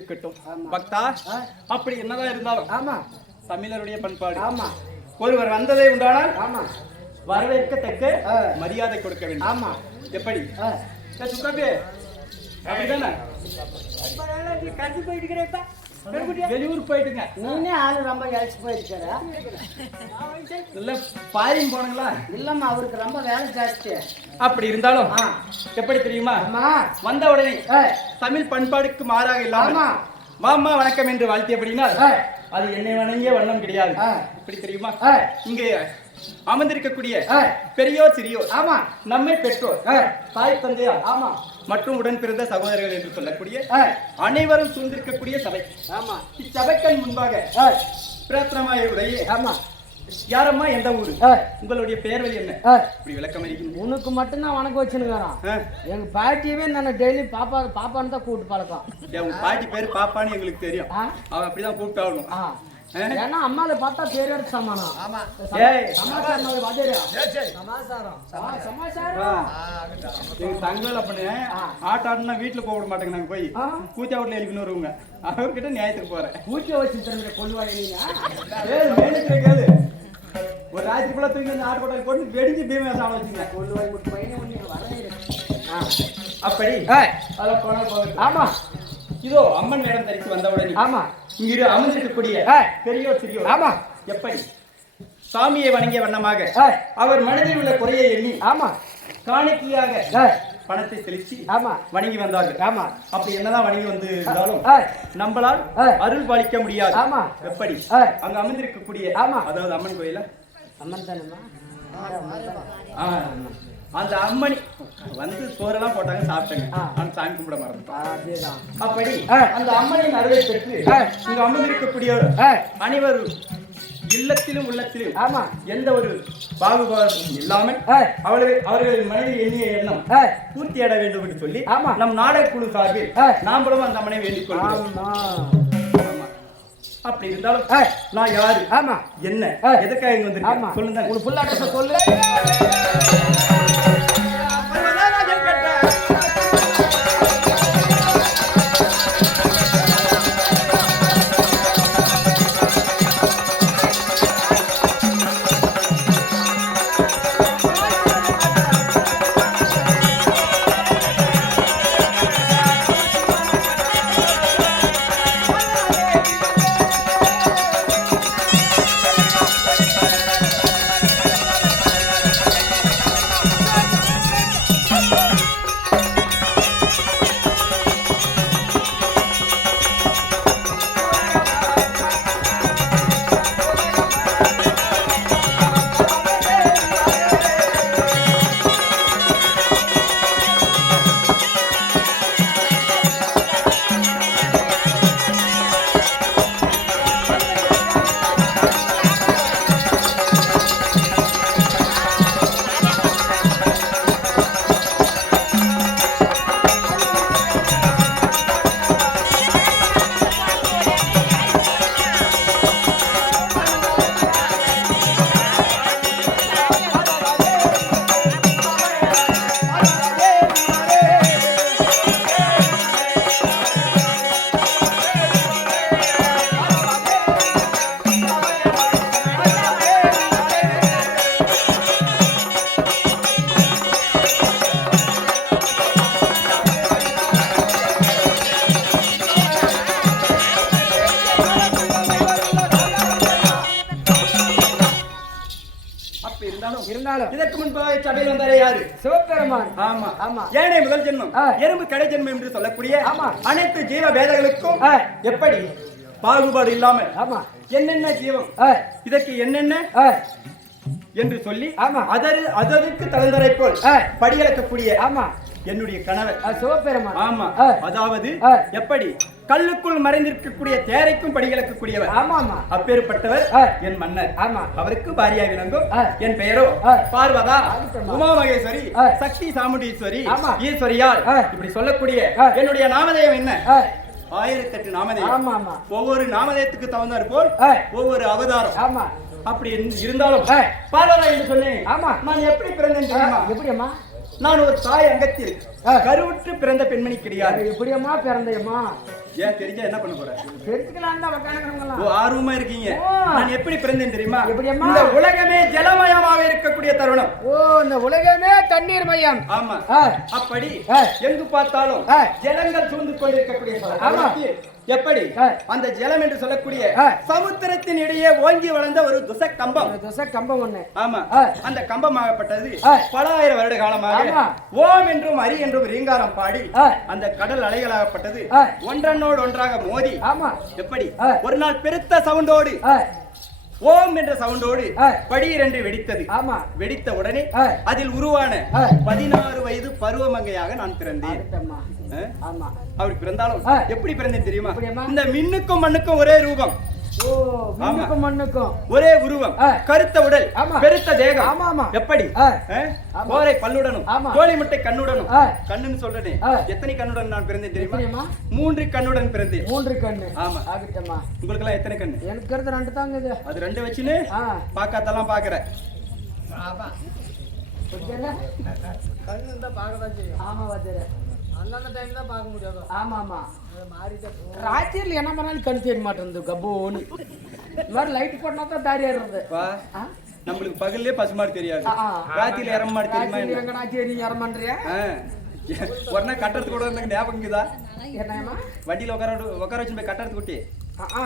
இருக்கட்டும் பக்தா. அப்படி என்னதான் இருந்தாலும் ஆமா தமிழருடைய பண்பாடு. ஆமா ஒருவர் வந்ததை உண்டானால் ஆமா வரவேற்கத்தக்க மரியாதை கொடுக்க வேண்டும். ஆமா எப்படி சுக்காபி அப்படிதானே? கருத்து போயிட்டு இருக்கிறேப்பா வெளியூர் போயிட்டுங்க. நீனே ஆளு ரொம்ப இழைச்சி போயிருக்காரா? இல்ல பாரின் போனங்களா? இல்லம்மா அவருக்கு ரொம்ப வேலை ஜாஸ்தி. அப்படி இருந்தாலும் எப்படி தெரியுமா, வந்த உடனே தமிழ் பண்பாடுக்கு மாறாக இல்லாம மாமா வணக்கம் என்று வாழ்த்தியபடினா அது என்னை வணங்கிய வண்ணம் கிடையாது. இப்படி தெரியுமா, இங்கே அமர்ந்திருக்கக்கூடிய பெரியோர் சிறியோர், ஆமா நம்மை பெற்றோர், தாய் தந்தையார், ஆமா மற்றும் உடன் பிறந்த சகோதரர்கள் என்று சொல்லக்கூடிய அனைவரும் சூழ்ந்திருக்கக்கூடிய சபை. ஆமா இச்சபைக்கு முன்பாக பிரார்த்தனமாயுடைய ஆமா யாரம்மா, எந்த ஊரு, உங்களுடைய பெயர் வழி என்ன, இப்படி விளக்கம் அளிக்கணும். உனக்கு மட்டும்தான் வணக்கம் வச்சுருக்காரான். எங்க பாட்டியவே நான் டெய்லி பாப்பான்னு தான் கூப்பிட்டு பழக்கம். உங்க பாட்டி பேரு பாப்பான்னு எங்களுக்கு தெரியும், அவன் அப்படிதான் கூப்பிட்டு ஆகணும். ஏன்னா அம்மாவை பார்த்தா பேரோட சமானம். எங்க தங்கல் பண்ண ஆட்டாடுனா வீட்டுல போக விட மாட்டேங்க. நாங்க போய் பூச்சா வீட்டுல எழுப்பின்னு வருவாங்க. அவர்கிட்ட நியாயத்துக்கு போறேன். பூச்சை வச்சு தருங்க கொள்வாங்க. கேளு ஒரு ராத்திரி போல தூங்கி வந்து ஆட்டு கொட்டாய் போட்டு வெடிஞ்சு பீமே சாப்பிட வச்சுங்க. கொள்வாய் முட்டு பையனை ஒண்ணு வரவே. அப்படி அதெல்லாம் போனா போகுது. ஆமா இதோ அம்மன் மேடம் தரித்து வந்தவுடனே ஆமா இங்கு அமர்ந்திருக்கக்கூடிய பெரியோர் சிறியோர் ஆமா எப்படி சாமியை வணங்கிய வண்ணமாக அவர் மனதில் உள்ள குறையை எண்ணி ஆமா காணிக்கையாக பணத்தை செலுத்தி ஆமா வணங்கி வந்தார்கள். ஆமா அப்படி என்னதான் வணங்கி வந்து இருந்தாலும் நம்மளால் அருள் பாலிக்க முடியாது. ஆமா எப்படி அங்க அமர்ந்திருக்கக்கூடிய ஆமா அதாவது அம்மன் கோயில அம்மன் தானேமா அந்த அம்மணி வந்து சோறெல்லாம் போட்டாங்க, சாப்பிட்டாங்க. ஆனா சாமி கும்பிட மறந்துட்டோம். அப்படி அந்த அம்மனின் அருளை பெற்று இங்க அமர்ந்திருக்கக்கூடிய அனைவரும் இல்லத்திலும் உள்ளத்திலும் ஆமா எந்த ஒரு பாகுபாடும் இல்லாமல் அவர்களின் மனதில் எண்ணிய எண்ணம் பூர்த்தியட வேண்டும் என்று சொல்லி நம் நாடக குழு சார்பில் நாம்பளும் அந்த அம்மனை வேண்டிக் கொள்கிறோம். அப்படி இருந்தாலும் நான் யாரு, ஆமா என்ன, எதுக்காக இங்க வந்து சொல்லுங்க, உங்களுக்கு ஃபுல் அட்ரஸ் சொல்லு. இதற்கு முன்பாக சபையில் வந்தாரே யாரு? சிவபெருமான். ஆமா ஆமா ஏனே முதல் ஜென்மம் எறும்பு கடை ஜென்மம் என்று சொல்லக்கூடிய அனைத்து ஜீவ பேதங்களுக்கும் எப்படி பாகுபாடு இல்லாமல் ஆமா என்னென்ன ஜீவம் இதற்கு என்னென்ன என்று சொல்லி ஆமா அதற்கு தகுந்தரை போல் படியளக்கக்கூடிய ஆமா என்னுடைய கணவர் சிவபெருமான். ஆமா அதாவது எப்படி கல்லுக்குள் மறைந்திருக்கக்கூடிய தேரைக்கும் படிகளக்கக்கூடியவர். ஆமா ஆமா அப்பேற்பட்டவர் என் மன்னர். ஆமா அவருக்கு பாரியா விளங்கும். என் பெயரோ பார்வதா உமா மகேஸ்வரி சக்தி சாமுண்டீஸ்வரி ஈஸ்வரியால் இப்படி சொல்லக்கூடிய என்னுடைய நாமதேயம் என்ன? 1008 நாமதேயம். ஆமா ஆமா ஒவ்வொரு நாமதேயத்துக்கு தகுந்தாற் போல் ஒவ்வொரு அவதாரம். ஆமா அப்படி இருந்தாலும் பார்வதா என்று சொன்னேன். ஆமா நான் எப்படி பிறந்தேன் தெரியுமா? எப்படி அம்மா? நான் ஒரு தாய் அங்கத்தில் கருவுற்று பிறந்த பெண்மணி கிடையாது. எப்படியம்மா பிறந்தையம்மா? ஏன் தெரிஞ்சா என்ன பண்ண போற? தெரிஞ்சுக்கலாம் தான் உட்கார்ந்துக்கறவங்களா. ஓ ஆர்வமா இருக்கீங்க. நான் எப்படி பிறந்தேன் தெரியுமா? எப்படியம்மா? இந்த உலகமே ஜலமயமாக இருக்கக்கூடிய தருணம். ஓ இந்த உலகமே தண்ணீர் மயம். ஆமா. அப்படி எங்கு பார்த்தாலும் ஜலங்கள் சூழ்ந்து கொண்டிருக்கக்கூடிய தருணத்தில் எப்படி அந்த ஜலம் என்று சொல்லக்கூடிய சமுத்திரத்தின் இடையே ஓங்கி வளர்ந்த ஒரு துசக்கம்பம் ஒண்ணு. ஆமா. அந்த கம்பமாகப்பட்டது பல ஆயிரம் வருட காலமாக ஓம் என்றும் அரி என்றும் ரீங்காரம் பாடி அந்த கடல் அலைகளாகப்பட்டது ஒன்றனோடு ஒன்றாக மோதி எப்படி ஒரு நாள் பெருத்த சவுண்டோடு ஓம் என்ற சவுண்டோடு படீரென்று வெடித்தது. வெடித்த உடனே அதில் உருவான 16 வயது பருவமங்கையாக நான் பிறந்தேன். அப்படி பிறந்தாலும் எப்படி பிறந்தேன் தெரியுமா? இந்த மின்னுக்கும் மண்ணுக்கும் ஒரே ரூபம், ஒரே உருவம், கருத்த உடல், பெருத்த தேகம். எப்படி கோரை பல்லுடனும் கோழி முட்டை கண்ணுடனும். கண்ணுன்னு சொல்றேன், எத்தனை கண்ணுடன் நான் பிறந்தேன் தெரியுமா? 3 கண்ணுடன் பிறந்தேன். 3 கண்ணு. ஆமா. உங்களுக்கு எல்லாம் எத்தனை கண்ணு? எனக்கு இருக்கிறது 2 தாங்க. அது 2 வச்சுன்னு பாக்காதெல்லாம் பாக்குற. ராத்திரில என்ன பண்ணாலும் கண் தெரிய மாட்டேங்குது. கப்போன்னு இந்த மாதிரி லைட் போட்டா தான் தாரி ஏறுறது. நம்மளுக்கு பகல்லே பசுமாடு தெரியாது, ராத்திரில இறம மாடு தெரியுமா? எங்கடா சரி இறமன்றியா? ஒரு நாள் கட்டுறதுக்கு கூட எனக்கு ஞாபகம்க்குதா? என்னமா வண்டியில உட்கார வச்சு போய் கட்டுறதுக்கு குட்டி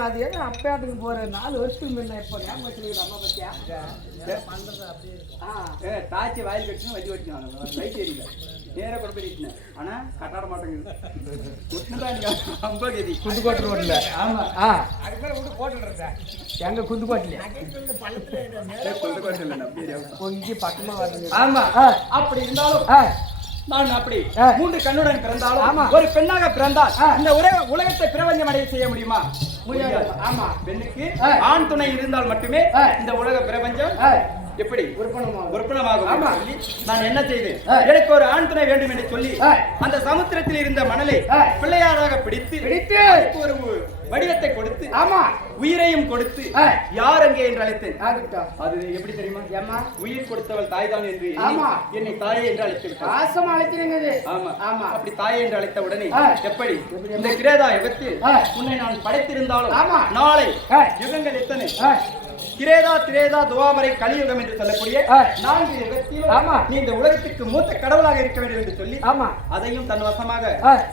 அது எங்க அப்பயாட்டுக்கு போற 4 வருஷத்துக்கு முன்ன இப்போ ஞாபகம் வச்சுக்கிற அம்மா பத்தியா தாச்சி வாயில் கட்டினா வண்டி ஓட்டினாங்க, லைட் எரியல, நேராக கொண்டு போய் ஆனா கட்டாட மாட்டேங்குது. குந்துக்கோட்டை ரோட்ல. ஆமா. எங்க குந்துக்கோட்டில கொஞ்சம் பக்கமா வருது. ஆமா. அப்படி இருந்தாலும் நான் அப்படி 3 கண்ணுடன் பிறந்தாலும் ஒரு பெண்ணாக பிறந்தால் இந்த உலகத்தை பிரபஞ்சம் அடைய செய்ய முடியுமா? முடியாது. ஆமா. பெண்ணுக்கு ஆண் துணை இருந்தால் மட்டுமே இந்த உலக பிரபஞ்சம் எப்படி உற்பனமாகும். நான் என்ன செய்தேன், எனக்கு ஒரு ஆண் துணை வேண்டும் என்று சொல்லி அந்த சமுத்திரத்தில் இருந்த மணலை பிள்ளையாராக பிடித்து ஒரு வடிவத்தை கொடுத்து உயிரையும் கொடுத்து யார் அங்கே என்று அழைத்தேன். அது எப்படி தெரியுமா? உயிர் கொடுத்தவள் தாய் தான் என்று என்னை தாயை என்று அழைத்து. ஆமா. அப்படி தாயை என்று அழைத்த உடனே எப்படி இந்த கிரேதா யுகத்தில் உன்னை நான் படைத்திருந்தாலும் நாளை யுகங்கள் எத்தனை? கிரேதா திரேதா துவாபரை கலியுகம் என்று சொல்லக்கூடிய 4 யுகத்திலும் நீ இந்த உலகத்துக்கு மூத்த கடவுளாக இருக்க வேண்டும் என்று சொல்லி அதையும் தன் வசமாக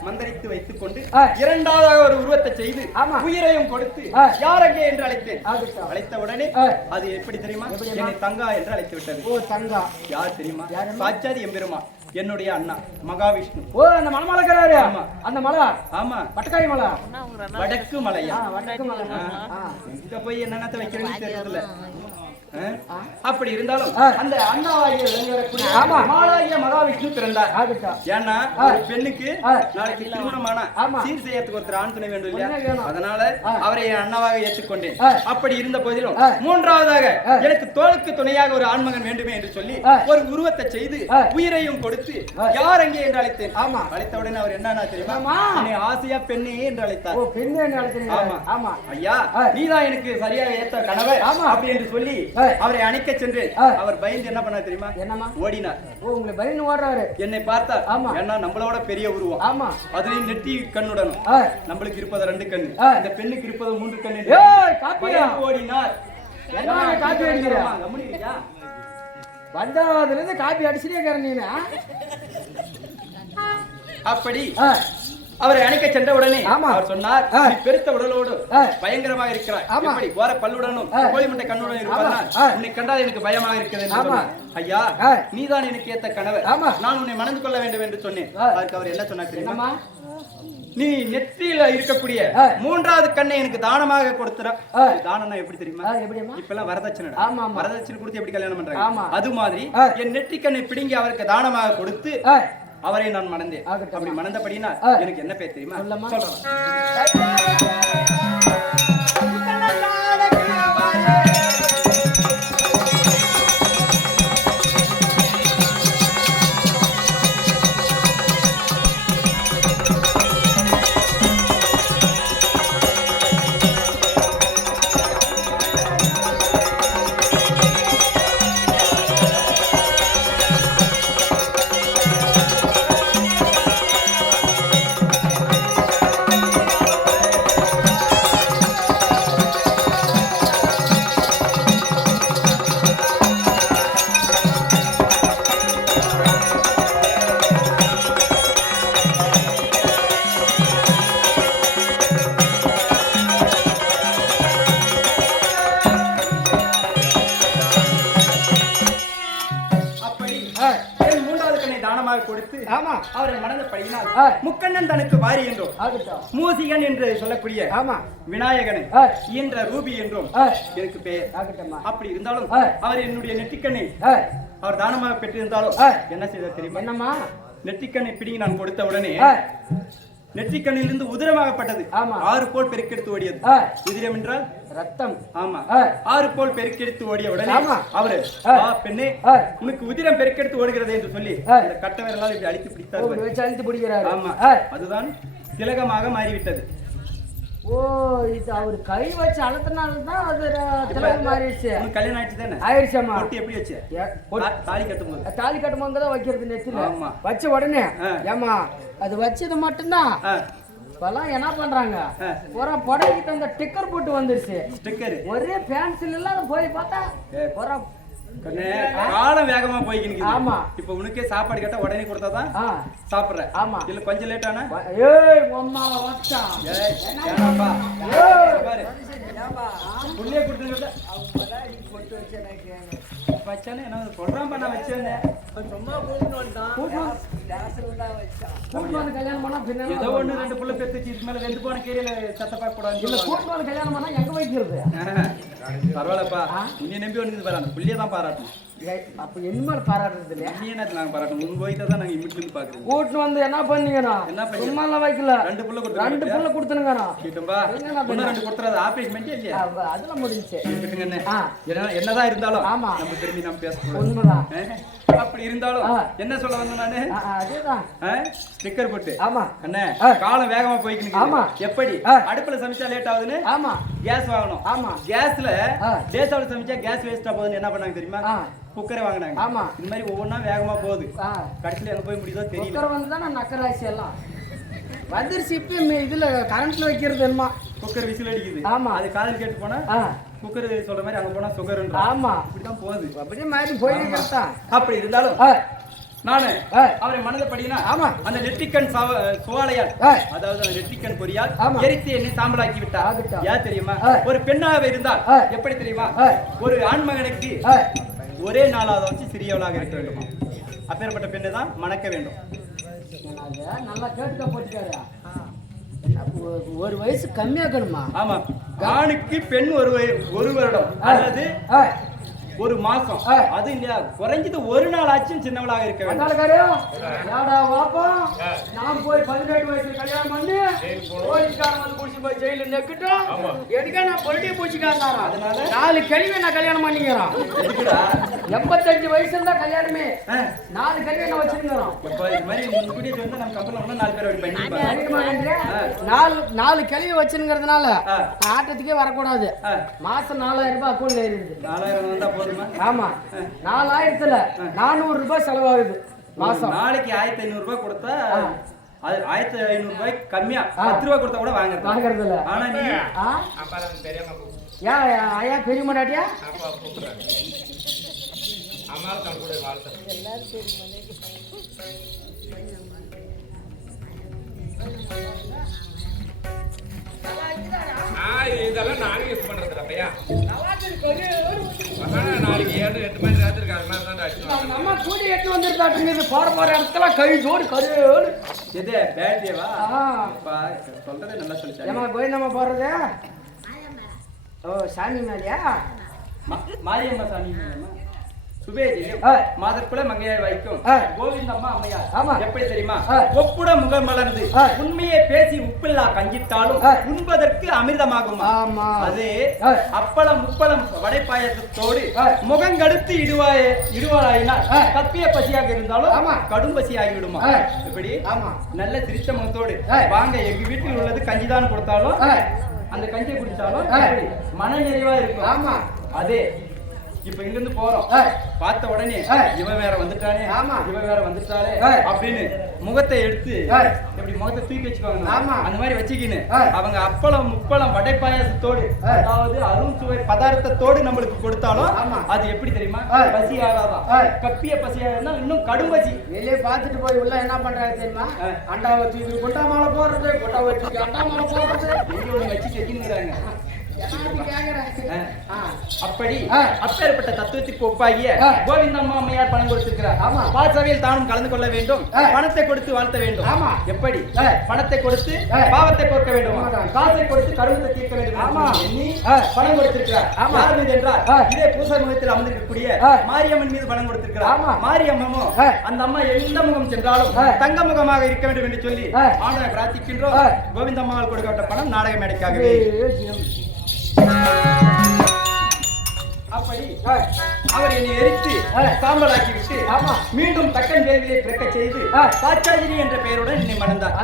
மந்திரித்து வைத்துக் கொண்டு இரண்டாவதாக ஒரு உருவத்தை செய்து உயிரையும் கொடுத்து யாரங்கே என்று அழைத்தேன். அழைத்த உடனே அது எப்படி தெரியுமா? என்னை தங்கா என்று அழைத்து விட்டது. ஓ தங்கா யார் தெரியுமா? சாட்சாதி எம்பெருமா, என்னுடைய அண்ணா மகாவிஷ்ணு. ஓ அந்த மலை மலைக்கிறாரு. அந்த மலை. ஆமா. வடக்காய் மலை. வடக்கு மலையா? வடக்கு மலை. இங்க போய் என்னென்னத்தை வைக்கிறேன்னு தெரியல. அப்படி இருந்தாலும் அந்த அண்ணாவாகிய மாலாகிய மகாவிஷ்ணு பிறந்தார். ஏன்னா ஒரு பெண்ணுக்கு நாளைக்கு திருமணமான சீர் செய்யறதுக்கு ஒருத்தர் ஆண் துணை வேண்டும் இல்லையா? அதனால அவரை என் அண்ணாவாக ஏற்றுக்கொண்டேன். அப்படி இருந்த போதிலும் மூன்றாவதாக எனக்கு தோளுக்கு துணையாக ஒரு ஆண்மகன் வேண்டுமே என்று சொல்லி ஒரு உருவத்தை செய்து உயிரையும் கொடுத்து யார் அங்கே என்று அழைத்தேன். அழைத்த உடனே அவர் என்ன தெரியுமா? ஆசையா பெண்ணே என்று அழைத்தார். ஆமா. ஐயா நீதான் எனக்கு சரியாக ஏத்த கணவர் அப்படி என்று சொல்லி அவரை அணைக்க சென்று அவர் பயந்து என்ன பண்ணார் தெரியுமா? ஓடினார். உங்களை பயந்து ஓடுறாரு. என்னை பார்த்தார். ஏன்னா நம்மளோட பெரிய உருவம். ஆமா. அதுலயும் நெட்டி கண்ணுடன். நம்மளுக்கு இருப்பது 2 கண்ணு, இந்த பெண்ணுக்கு இருப்பது 3 கண்ணு. ஓடினார். காப்பி அடிக்கிறா வந்ததுல இருந்து காப்பி அடிச்சுட்டே கரண்டீங்க. அப்படி அவரை அணைக்க சென்ற உடனே அவர் சொன்னார், நீ பெருத்த உடலோடு பயங்கரமாக இருக்கிறாய். எப்படி கோர பல்லுடனும் கோழி முட்டை கண்ணுடன் இருப்பதனால் உன்னை கண்டால் எனக்கு பயமாக இருக்கிறது. ஐயா நீதான் எனக்கு ஏத்த கணவர், நான் உன்னை மணந்து கொள்ள வேண்டும் என்று சொன்னேன். அதுக்கு அவர் என்ன சொன்னார் தெரியுமா? நீ நெற்றியில இருக்கக்கூடிய 3வது கண்ணை எனக்கு தானமாக கொடுத்துற. தானம்னா எப்படி தெரியுமா? இப்ப எல்லாம் வரதட்சணை. வரதட்சணை கொடுத்து எப்படி கல்யாணம் பண்றாங்க? அது மாதிரி என் நெற்றி கண்ணை பிடுங்கி அவருக்கு தானமாக கொடுத்து அவரை நான் மணந்தேன். அப்படி மணந்தபடினா எனக்கு என்ன பேர் தெரியுமா? சொல்றேன். கொடுத்து ஆமா அவரை மனதை படியினால் முக்கண்ணன் தனக்கு வாரி என்றும் மூசிகன் என்று சொல்லக்கூடிய ஆமா விநாயகனை என்ற ரூபி என்றும் எனக்கு பெயர். அப்படி இருந்தாலும் அவர் என்னுடைய நெற்றிக்கண்ணை அவர் தானமாக பெற்றிருந்தாலும் என்ன செய்தார் தெரியுமா? என்னம்மா? நெற்றிக்கண்ணை பிடிங்கி நான் கொடுத்த உடனே நெற்றிக்கண்ணிலிருந்து உதிரமாகப்பட்டது. 6 போல் பெருக்கெடுத்து ஓடியது. உதிரம் என்றால் ரத்தம். ஆமா 6 போல் பெருக்கெடுத்து ஓடிய உடனே அவரு பெண்ணே உனக்கு உதிரம் பெருக்கெடுத்து ஓடுகிறது என்று சொல்லி அந்த கட்ட விரலால் இப்படி அழித்து பிடித்தார். ஆமா அதுதான் திலகமாக மாறிவிட்டது. ஓ இது அவர் கை வச்சு அழுத்தினால்தான் அது திலகம் மாறிடுச்சு. கல்யாணம் ஆயிடுச்சு தானே? ஆயிடுச்சாமா. எப்படி வச்சு தாலி கட்டும்போது தான் வைக்கிறது நெத்தில வச்ச உடனே ஏமா அது வச்சது மட்டும்தான். இப்பெல்லாம் என்ன பண்றாங்க ஒரு புடவைக்கு தந்த டிக்கர் போட்டு வந்துருச்சு. ஒரே பென்சில் எல்லாம் போய் பார்த்தா ஒரு காலம் வேகமா போய்க்கிட்டு. ஆமா இப்ப உனக்கே சாப்பாடு கேட்டா உடனே கொடுத்தாதான் சாப்பிடுற. ஆமா இல்ல கொஞ்சம் லேட் ஆனா ஏய் அம்மா வச்சா ஏப்பா பாரு புள்ளைய கொடுத்துங்க போட்டு வச்சேனே வச்சானே என்ன சொல்றான் பண்ண வச்சேனே சும்மா கூட்டிட்டு வந்தான். கூட்டிட்டு கல்யாணம் பண்ணா பின்ன ஏதோ ஒண்ணு ரெண்டு புள்ள பெத்துச்சு. இது மேல வெந்து போன கீரையில சத்தப்பா கூடாது. இல்ல கூட்டிட்டு கல்யாணம் பண்ணா எங்க வைக்கிறது? பரவாயில்லப்பா நீ நம்பி வந்து பாரு அந்த புள்ளைய தான் பாராட்டணும். அப்ப என்ன பாராட்டுறது இல்லையா? நீ என்ன நாங்க பாராட்டணும். உங்க போயிட்டா தான் நாங்க இமிட்ல இருந்து பாக்குறோம். கூட்டிட்டு வந்து என்ன பண்ணீங்கனா? சும்மா எல்லாம் வைக்கல. 2 புள்ள கொடுத்துனுங்கனா. கிட்டம்பா இன்னும் 2 கொடுத்துறாத ஆபரேஷன் பண்ணி இல்லையா? அதெல்லாம் முடிஞ்சு. என்னதான் இருந்தாலும் நம்ம திரும்பி நம்ம பேசணும். உண்மைதான். அப்படி இருந்தாலும் என்ன சொல்ல வந்தேன் நானு? அதேதான் ஸ்டிக்கர் போட்டு. ஆமா அண்ணே காலம் வேகமா போயிக்கிட்டு. ஆமா எப்படி அடுப்புல சமைச்சா லேட் ஆகுதுன்னு ஆமா கேஸ் வாங்கணும். ஆமா கேஸ்ல டேசால சமைச்சா கேஸ் வேஸ்டா போகுதுன்னு என்ன பண்ணாங்க தெரியுமா? குக்கரை வாங்கினாங்க. ஆமா இந்த மாதிரி ஒவ்வொன்றா வேகமா போகுது. கடைசியில எங்க போய் முடியுதோ தெரியல. குக்கர் வந்து தான் நக்கராசி எல்லாம் வந்துருச்சு. இப்ப இதுல கரண்ட்ல வைக்கிறது என்னமா குக்கர் விசில் அடிக்குது. ஆமா அது காதல் கேட்டு போனா குக்கர் சொல்ற மாதிரி அங்க போனா சுகர்ன்ற. ஆமா இப்படிதான் போகுது. அப்படியே மாதிரி போயிருக்கா. அப்படி இருந்தாலும் நானு அவரை மனதை படினா ஆமா அந்த நெற்றிக்கண் சுவாலையால் அதாவது அந்த நெற்றிக்கண் பொறியால் எரித்து என்னை சாம்பலாக்கி விட்டார். யார் தெரியுமா? ஒரு பெண்ணாக இருந்தால் எப்படி தெரியுமா? ஒரு ஆண்மகனுக்கு ஒரே நாளாக வச்சு சிறியவளாக இருக்க வேண்டுமா? அப்பேற்பட்ட பெண்ணை தான் மணக்க வேண்டும். நல்லா கேட்டுக்க போட்டுக்காரு. ஒரு வயசு கம்மியாக்கணுமா? ஆமா ஆணுக்கு பெண் ஒரு வருடம் அல்லது ஒரு மாசம் அது இல்லையா குறைஞ்சது ஒரு நாள் ஆச்சும் சின்னவளாக இருக்க வேண்டும். நான் போய் 18 வயசுல கல்யாணம் பண்ணி போலீஸ்காரன் பூச்சி போய் ஜெயில நெக்கிட்டோம். எதுக்கா நான் பொலிட்டிக் பூச்சிக்காரன். அதனால 4 கேள்வி நான் கல்யாணம் பண்ணிக்கிறோம். 85 வயசுல தான் கல்யாணமே 4 கேள்வி நான் வச்சிருக்கிறோம். நம்ம கம்பெனில 4 பேர் பண்ணிருப்பாங்க. 4 கேள்வி வச்சிருக்கிறதுனால ஆட்டத்துக்கே வரக்கூடாது. மாசம் 4000 ரூபாய் அக்கௌண்ட்ல ஏறிடுது. 4000 வந்தா போதுமா? ஆமா 4000ல 400 ரூபாய் செலவாகுது மாசம். நாளைக்கு 1500 ரூபாய் கொடுத்தா அது 1500 ரூபாய் கம்மியா 10 ரூபாய் கொடுத்தா கூட வாங்குறது இல்ல. ஆனா நீ அப்பறம் பெரியம்மா யா ஐயா பெரியம்மா டாடியா அப்பா கூப்பிடுறாங்க. அம்மா தான் கூட வாழ்த்து எல்லாரும் பெரியம்மா இதெல்லாம் நானே யூஸ் பண்றது இல்லையா? நாளைக்கு 7-8 மணி நேரத்துல இருக்க அது மாதிரி தான் அடிச்சு அம்மா கூடி எட்டு வந்துருந்தாட்டு போற இடத்துல கை ஜோடு கரு எது பேட்டியவா? சொல்றதே நல்லா சொல்லிச்சா? ஏமா கோயிந்தம்மா போறது? ஓ சாமி மேலையா? மாரியம்மா சாமி மேலையா? சுபேஜி மாதற்குள்ள மங்கையார் வைக்கும் கோவிந்தம்மா அம்மையார் எப்படி தெரியுமா? ஒப்புட முகம் மலர்ந்து உண்மையை பேசி உப்பில்லா கஞ்சிட்டாலும் உண்பதற்கு அமிர்தமாகும். அது அப்பளம் முப்பளம் வடைப்பாயத்தோடு முகங்கடுத்து இடுவாயினால் தப்பிய பசியாக இருந்தாலும் கடும் பசியாகி விடுமா? எப்படி நல்ல சிரிச்ச முகத்தோடு வாங்க எங்க வீட்டில் உள்ளது கஞ்சிதான் கொடுத்தாலும் அந்த கஞ்சியை குடிச்சாலும் மன நிறைவா இருக்கும். ஆமா அதே இப்ப இங்க இருந்து போறோம் பார்த்த உடனே இவன் வேற வந்துட்டானே இவன் வேற வந்துட்டாலே அப்படின்னு முகத்தை எடுத்து எப்படி முகத்தை தூக்கி வச்சுக்குவாங்க அந்த மாதிரி வச்சுக்கின்னு அவங்க அப்பளம் முப்பளம் வடைப்பாயசத்தோடு அதாவது அருண் சுவை பதார்த்தத்தோடு நம்மளுக்கு கொடுத்தாலும் அது எப்படி தெரியுமா? பசி ஆகாதான். கப்பிய பசியாக இருந்தா இன்னும் கடும் பசி. வெளியே பார்த்துட்டு போய் உள்ள என்ன பண்றாங்க தெரியுமா? அண்டாவை தூக்கி கொட்டா மாலை போடுறது, கொட்டா வச்சு அண்டா மாலை போடுறது, வச்சு செஞ்சுங்கிறாங்க. அப்படி அப்பேற்பட்ட தத்துவத்திற்கு ஒப்பாகிய கோவிந்தம்மா அம்மையார் பணம் கொடுத்திருக்கிறார். ஆமா, பாசவையில் தானும் கலந்து கொள்ள வேண்டும், பணத்தை கொடுத்து வாழ்த்த வேண்டும். ஆமா, எப்படி பணத்தை கொடுத்து பாவத்தை போக்க வேண்டும், காசை கொடுத்து கருமத்தை தீர்க்க வேண்டும். ஆமா, எண்ணி பணம் கொடுத்திருக்கிறார். யார் மீது என்றால் இதே பூசை முகத்தில் அமர்ந்திருக்கக்கூடிய மாரியம்மன் மீது பணம் கொடுத்திருக்கிறார். மாரியம்மனும் அந்த அம்மா எந்த முகம் சென்றாலும் தங்க முகமாக இருக்க வேண்டும் என்று சொல்லி ஆண்டவனை பிரார்த்திக்கின்றோம். கோவிந்தம்மாவால் கொடுக்கப்பட்ட பணம் நாடக மேடைக்காகவே. அப்படி அவர் என்னை எரித்து சாம்பலாக்கி விட்டு மீண்டும் தக்கன் வேலியை பிறக்க செய்து சாச்சாஜினி என்ற பெயருடன் என்னை மணந்தார்.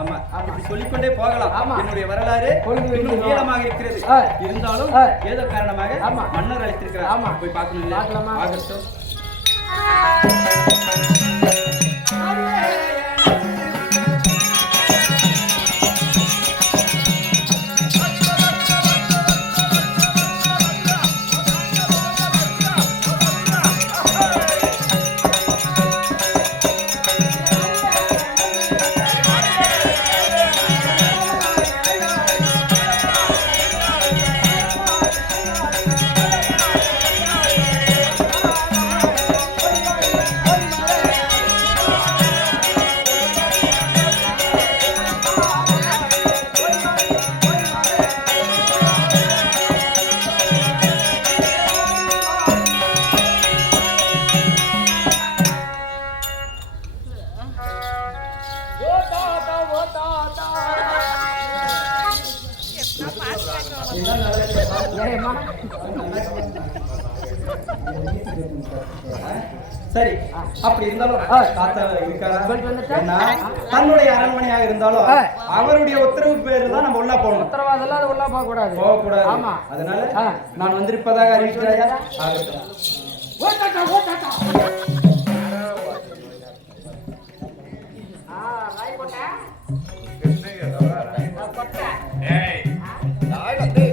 ஆமா, அப்படி சொல்லிக்கொண்டே போகலாம். என்னுடைய வரலாறு இன்னும் நீளமாக இருக்கிறது. இருந்தாலும் ஏதோ காரணமாக மன்னர் அழைத்திருக்கிறார். போய் பார்க்கணும். ஆகட்டும். சரி, அப்படி இருந்தாலும் தன்னுடைய அரண்மனையாக இருந்தாலும் அவருடைய உத்தரவு பேரு தான் நம்ம உள்ள போகணும். உத்தரவாதம் உள்ள போக கூடாது, போகக்கூடாது. ஆமா, அதனால நான் வந்திருப்பதாக அறிவிக்கிறாயா?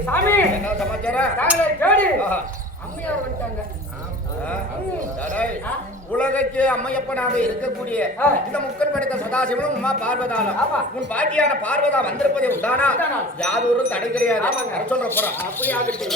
சாமி, என்ன சமாச்சாரம்? அம்மையார் வந்துட்டாங்க. உலகக்கே அம்மையப்பனாக இருக்கக்கூடிய இந்த முக்கன் படைத்த சதாசிவனும் உமா பார்வதாலும் உன் பாட்டியான பார்வதா வந்திருப்பதே உண்டானா யாதொரு தடை கிடையாது. சொல்ற போறோம். அப்படி ஆகிட்டு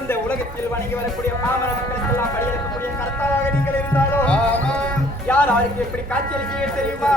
இந்த உலகத்தில் வணங்கி வரக்கூடிய பாமர மக்களுக்கு இருந்தாலும் யார் ஆளுக்கு எப்படி காட்சியளிக்க தெரியுமா?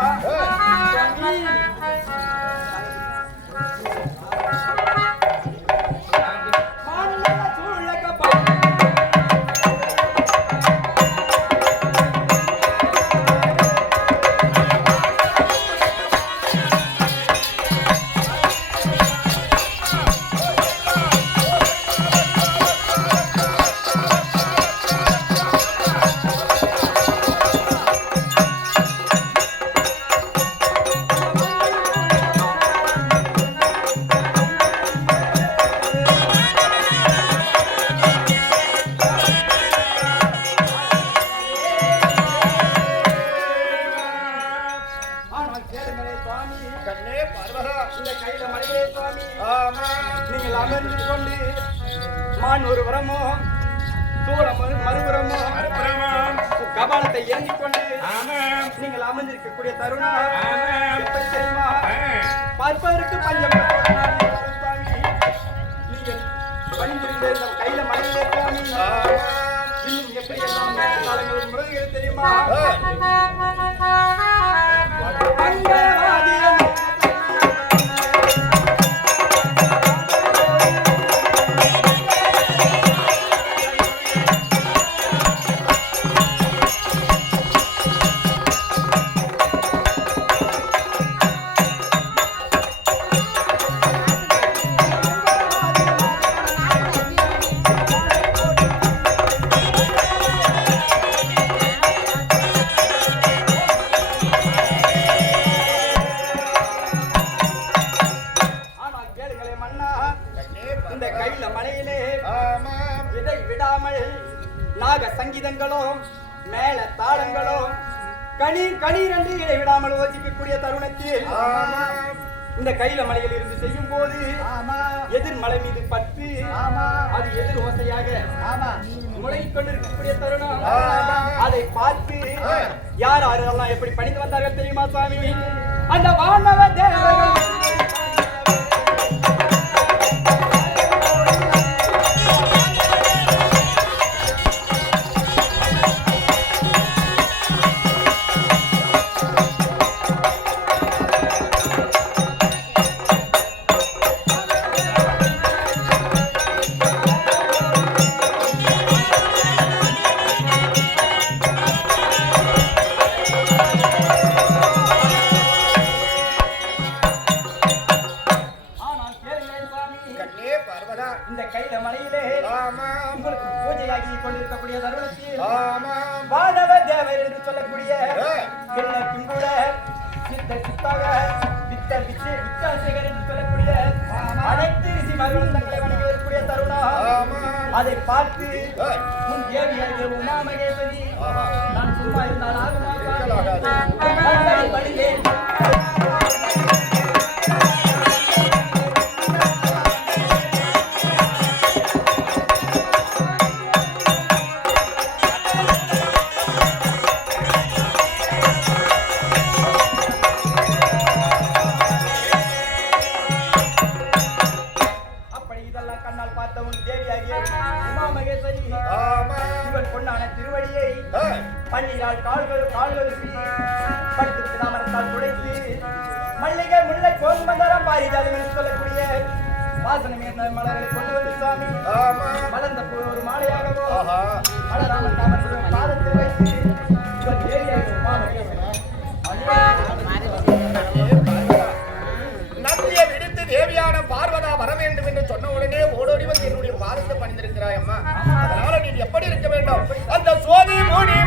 ஒரு வரமோ சூழம் மறுபுறமோ கபாலத்தை ஏந்திக் கொண்டு நீங்கள் அமர்ந்திருக்கக்கூடிய தருணம் எப்படி தெரியுமா? பார்ப்பதற்கு பஞ்சம் நீங்கள் பணிந்திருந்த கையில மலையிலே சுவாமி இன்னும் எப்படி எல்லாம் காலங்கள் முறைகள் தெரியுமா? சங்கீதங்களும் மேல தாளங்களும் கணீர் என்று இடைவிடாமல் யோசிக்கக்கூடிய தருணத்தில் இந்த கையில மலையில் இருந்து செய்யும் போது எதிர் மலை மீது பட்டு அது எதிர் ஓசையாக முழங்கிக் கொண்டிருக்கக்கூடிய தருணம் அதை பார்த்து யார் யாரெல்லாம் எப்படி பணிந்து வந்தார்கள் தெரியுமா சுவாமி? அந்த வானவ தேவர்கள் இந்த கையில மலையிலே உங்களுக்கு பூஜையாகி கொண்டிருக்கக்கூடிய தருணத்தில் வானவ தேவர் என்று சொல்லக்கூடிய பின்புல சித்த சித்தாக வித்தாசேகர் என்று சொல்லக்கூடிய அனைத்து ரிஷிமார்களும் தங்களை வணங்கி வரக்கூடிய தருணம் அதை பார்த்து உன் தேவியாகிய உமா மகேஸ்வரி நான் சும்மா இருந்தால் ஆகுமா? பள்ளியால் கால்களுக்கு பட்டு தாமரத்தால் துடைத்து மல்லிகை முல்லை கோன்மந்தரம் பாரிஜாதம் என்று சொல்லக்கூடிய வாசனம் என்ற மலர்களை கொண்டு வந்து சுவாமி மலர்ந்த ஒரு மாலையாகவோ மலராமன் தாமரத்தின் பாதத்தில் வைத்து நந்தியை விடுத்து தேவியான பார்வதா வர வேண்டும் என்று சொன்ன உடனே ஓடோடி வந்து என்னுடைய பாதத்தை பணிந்திருக்கிறாய் அம்மா. அதனால நீ எப்படி இருக்க வேண்டும்? அந்த சோதி மூடி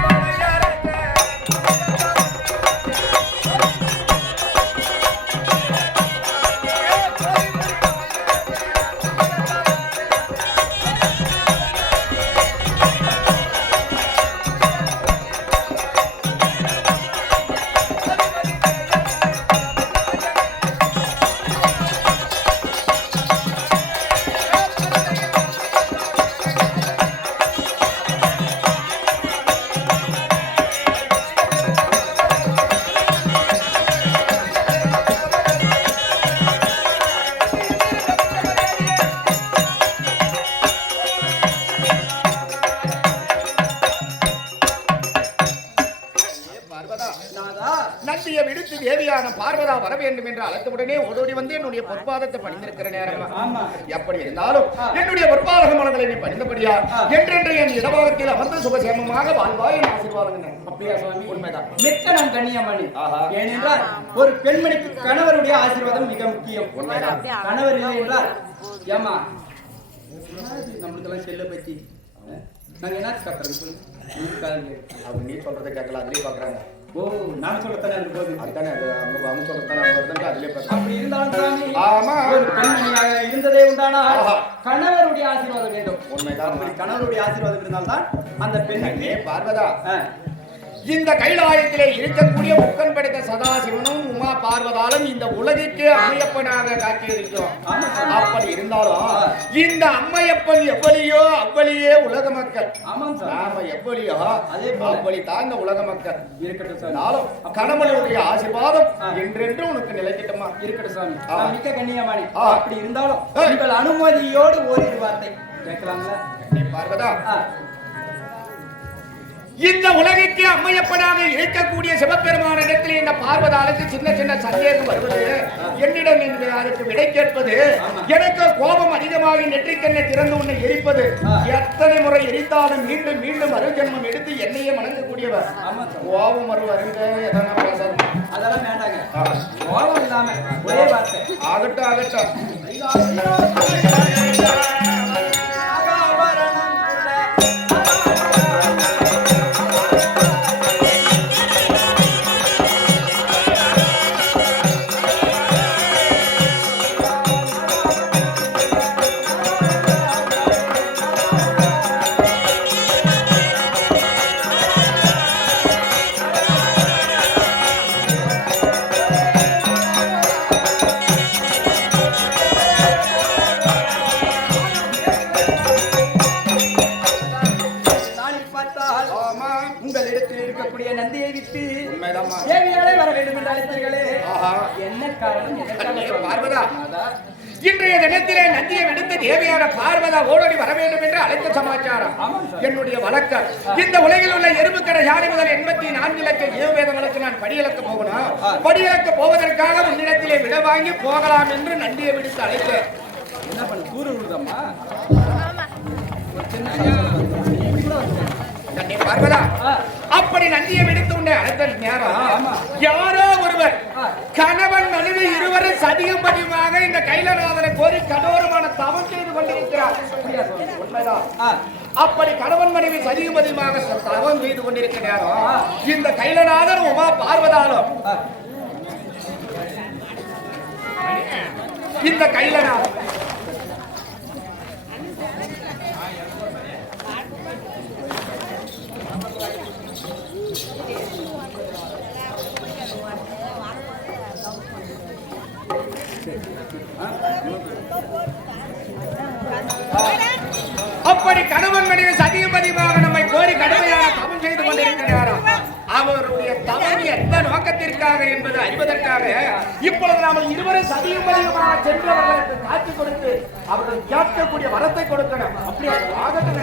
தேவியான பார்வதா வர வேண்டும் என்று அழைத்தவுடனே ஓடோடி வந்து என்னுடைய பொற்பாதத்தை பணிந்திருக்கிற நேரம். எப்படி இருந்தாலும் என்னுடைய பொற்பாதக மனங்களை நீ பணிந்தபடியா என்றென்று என் இடபாகத்தில் அமர்ந்து சுபசேமமாக வாழ்வாய் என் ஆசீர்வாதம். அப்படியா சுவாமி? உண்மைதான். மிக்க நம் கண்ணியமணி. ஏனென்றால் ஒரு பெண்மணிக்கு கணவருடைய ஆசீர்வாதம் மிக முக்கியம். உண்மைதான். கணவர் இல்லை என்றால் ஏமா நம்மளுக்கெல்லாம் செல்ல பத்தி நாங்க என்ன கட்டுறது சொல்லு. அவங்க நீ சொல்றதை கேட்கலாம், அதுலயே பாக்குறாங்க. ஓ நான் சொல்லத்தானே அது போகுது. அதுதானே அது அவங்க சொல்றதானே அவங்க வருதுங்க, அதுலயே பாக்குறாங்க. அப்படி இருந்தாலும் சாமி ஆமா ஒரு பெண்மணியாக இருந்ததே உண்டானா கணவருடைய ஆசீர்வாதம் வேண்டும். உண்மைதான். அப்படி கணவருடைய ஆசீர்வாதம் இருந்தால்தான் அந்த பெண்ணுக்கு பார்வதா இந்த கைலாயத்திலே இருக்கக்கூடிய முக்கன் படைத்த சதாசிவனும் உமா பார்வதாலும் இந்த உலகிற்கு அம்மையப்பனாக காட்டியிருக்கிறோம். அப்படி இருந்தாலும் இந்த அம்மையப்பன் எவ்வளியோ அவ்வளியே உலக மக்கள். நாம எவ்வளியோ அவ்வளி தான் இந்த உலக மக்கள் இருக்கட்டும். கணவனுடைய ஆசீர்வாதம் என்றென்று உனக்கு நிலைக்கிட்டமா இருக்கட்டும் சாமி. மிக்க கண்ணியமானி. அப்படி இருந்தாலும் உங்கள் அனுமதியோடு ஓரிரு வார்த்தை கேட்கலாங்களா? பார்வதா, இந்த உலகிற்கு அம்மையப்பனாக இருக்கக்கூடிய சிவபெருமான இடத்தில் இந்த பார்வதாளுக்கு சின்ன சின்ன சந்தேகம் வருவது, என்னிடம் அதற்கு விடை கேட்பது, எனக்கு கோபம் அதிகமாக நெற்றிக்கண்ணை திறந்து உன்னை எரிப்பது, எத்தனை முறை எரித்தாலும் மீண்டும் மீண்டும் மறுஜன்மம் எடுத்து என்னையே வணங்கக்கூடியவர். கோபம் வருவாருங்க எதனா பேசாது, அதெல்லாம் வேண்டாங்க. கோபம் இல்லாம ஒரே வார்த்தை ஆகட்டும் ஆகட்டும். நந்தியை விட்டு தேவியாரை வர வேண்டும் என்று அழைத்தீர்களே, என்ன காரணம்? பார்வதா, இன்றைய தினத்திலே நந்தியை விடுத்து தேவியான பார்வதா ஓடோடி வர வேண்டும் என்று அழைத்த சமாச்சாரம். என்னுடைய வழக்கம் இந்த உலகில் உள்ள எறும்புக்கடை யானை முதல் 84 லட்சம் ஜீவவேதங்களுக்கு நான் படியிழக்க போகணும். படியிழக்க போவதற்காக உன்னிடத்திலே விட வாங்கி போகலாம் என்று நந்தியை விடுத்து அழைத்தேன். என்ன பண்ண கூறு விடுதம்மா? பார்வதா, அப்படி நந்தியை விடுத்து உன்னை அழைத்த நேரம் யாரோ ஒருவர் கணவன் மனைவி இருவரும் சதியும் பதியுமாக இந்த கைலநாதனை கோரி கடோரமான தவம் செய்து கொண்டிருக்கிறார். உண்மைதான். அப்படி கணவன் மனைவி சதியும் பதியுமாக தவம் செய்து கொண்டிருக்கிற நேரம் இந்த கைலநாதன் உமா பார்வதாலும் இந்த கைலநாதன் அப்படி கணவன் மனைவி சதியும் பதிவாக நம்மை கோரி கடுமையான தவம் செய்து கொண்டிருக்கிறார். அவருடைய தவம் எந்த நோக்கத்திற்காக என்பது அறிவதற்காக இப்பொழுது நாம் இருவரும் சதியும் பதிவுமாக சென்று அவர்களுக்கு காட்சி கொடுத்து அவர்கள் கேட்கக்கூடிய வரத்தை கொடுக்கணும். அப்படி ஆகட்டும்.